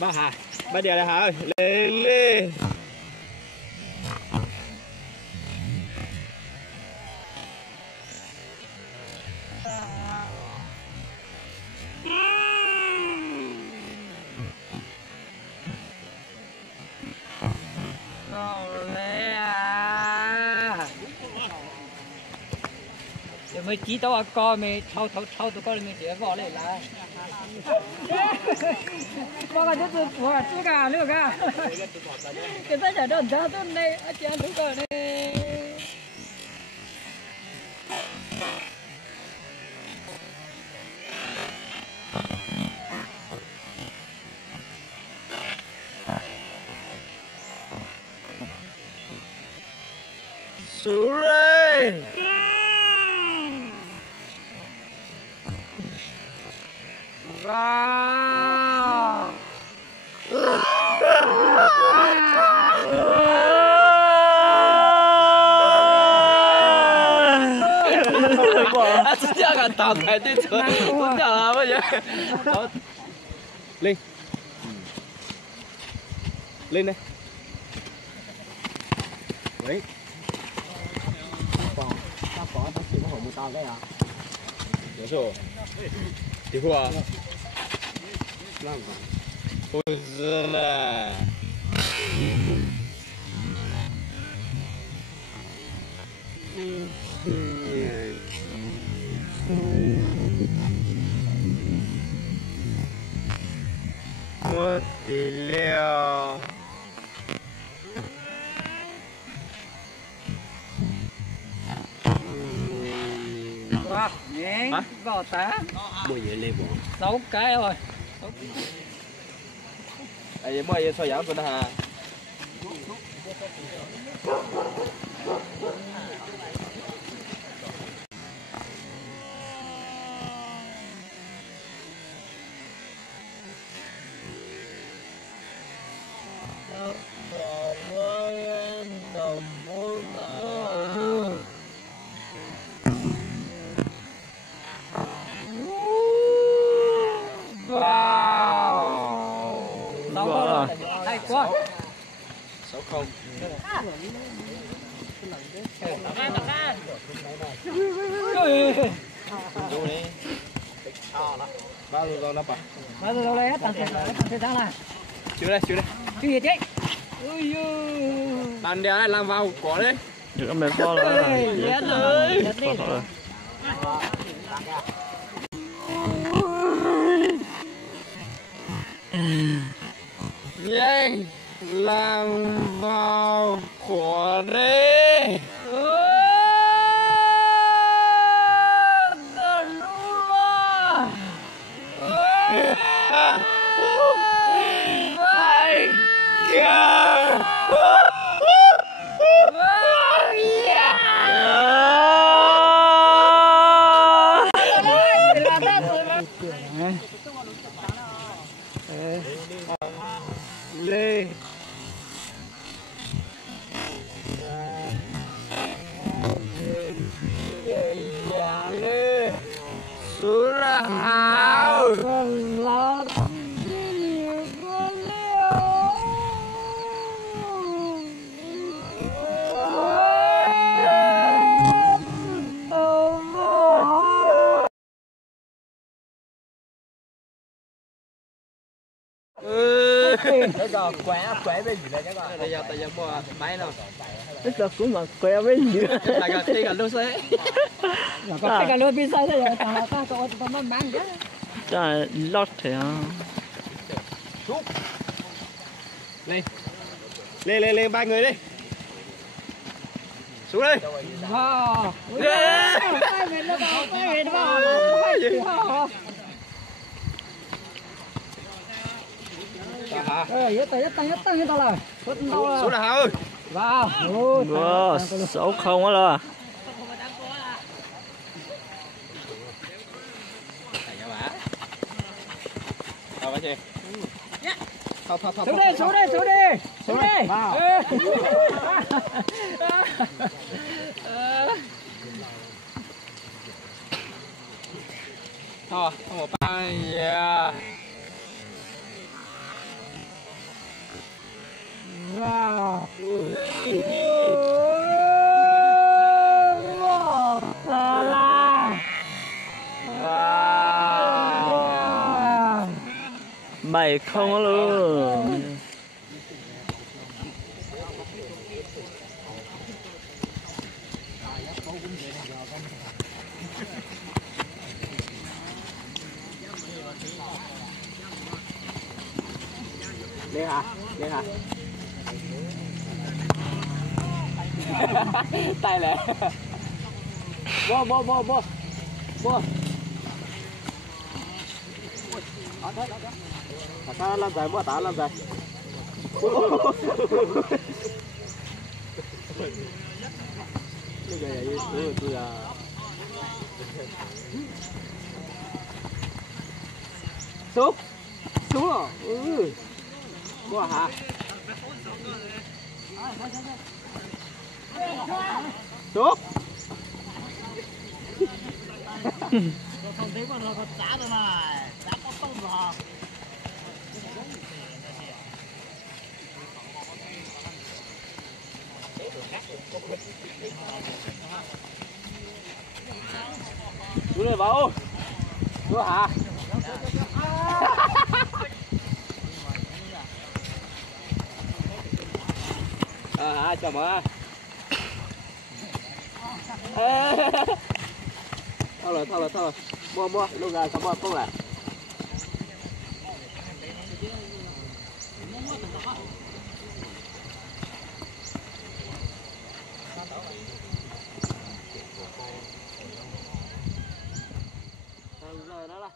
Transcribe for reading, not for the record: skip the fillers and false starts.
Ba Hà, ba đèo này Hà ơi, lên lên. mới chỉ tao coi mày thâu tụi con mày chỉ bỏ lại là con cái thứ của chú gà nữa cả cái tất cả đơn giá tôi đây anh chị ăn thú cờ này xuống đây. Chắc là tao thấy đi chơi, tôi chờ bây giờ. Lên, lên đây. Đấy. Tao có tao chỉ có hổ một tao cái à? Được rồi. Tiếp qua. Ôi giời này. Một tỷ liệu. Nè, vào tá. Mua gì lên bộ? 6 cái rồi. Vậy mua gì sao giảm tôi hả? Hay quá. 60. Vô đi. Bao nhiêu con đó bà? Bao nhiêu đây? Tặng tiền thắng này. Chịu đây. Chịu gì chứ? Ui giời. Bàn đèo này làm vào quả đấy. Được mệt to rồi. Yes rồi. Nhanh làm vào quả đấy. Lê xuống là hào cái gò khỏe với gì đây cái gò bây giờ mua máy nào Tức là cũng mà que với gì là gặp khi gặp lúc đấy có cái lúa pizza thế rồi ta có nó mang chứ Trời lót thế à lên ba người đi xuống đây wow hai người nó vào tăng tao là xuống là Hào ơi wow 60 á là thôi chị thôi xuống đi thôi không một ba mày không có luôn. Lên hả? Lên hả? Tay lẹ. Bô. Ta làm dài, bố ta làm dài. Xuống rồi. Bố hả? Xuống. không thấy mà nó có giá rồi này, giá có tông rồi. Xuống rồi bảo. Xuống hả? Hả, chào mơ. Thôi rồi. Mua, lúc ra xong không lại. Rồi đó là